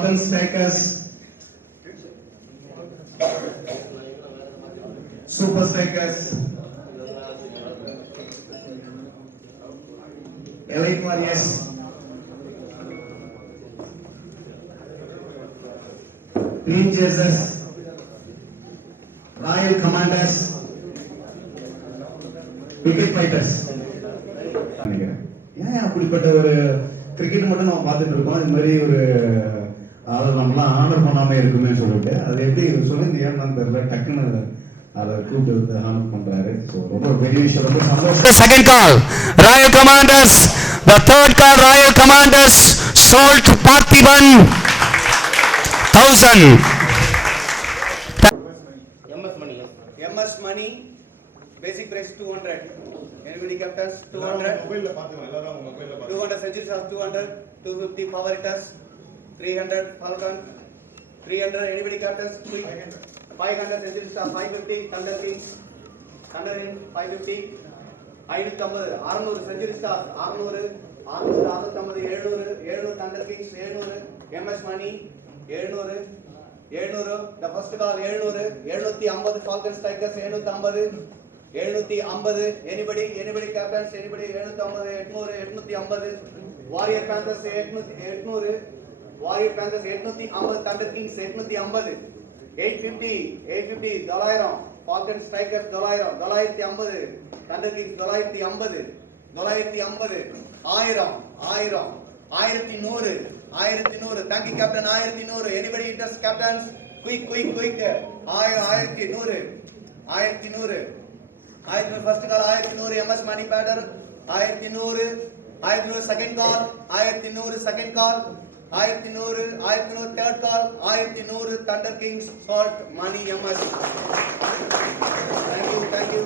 Falcon Strikers, Super Strikers, Elite Warriors, Green Chasers, Royal Commanders, Wicket Fighters. ஏன் அப்படிப்பட்ட ஒரு cricket மட்டும் நம்ம பார்த்துட்டு இருக்கோம், இது மாதிரி ஒரு அதை நம்மளாம் ஆனர் பண்ணாம இருக்குமே சொல்லிட்டு அது எப்படி சொல்லியிருந்தேன்னு தெரியல, டக்குன்னு அதை கூப்பிட்டு வந்து ஆனர் பண்றாரு. ஸோ ரொம்ப பெரிய விஷயம், ரொம்ப சந்தோஷம். Second call Royal commanders, the third call Royal commanders, salt Parthiban 1000. MS money, basic price 200. Anybody captains 200? மொபைல்ல பாத்துங்க, எல்லாரும் உங்க மொபைல்ல பாருங்க. 200 centuries of 200, 250 power hitters, 300 Falcon, 300. Anybody captains? 500 centuries of 550 Thunder Kings, Thunder in 550, 550, 600 centuries stars, 600, 650, 700, 700 Thunder Kings, 700, MS money, 700, 700, the first call 700, 750 Falcon Strikers, 750, 750. Anybody captains? Anybody? 750, 800, 850. Warrior Panthers 800, Warrior Panthers 850, Thunder Kings 850, 850, 900, Falcon Strikers 900, 950, Thunder Kings 950, 950, 1000, 1100, 1100. Thank you, Captain. 1100. Anybody interest, captains? Quick. 1100. 1100. First call 1100. MS money patter 1100. 1100 second call. 1100 second call. 1100 third call. 1100 Thunder Kings salt money MS. Thank you.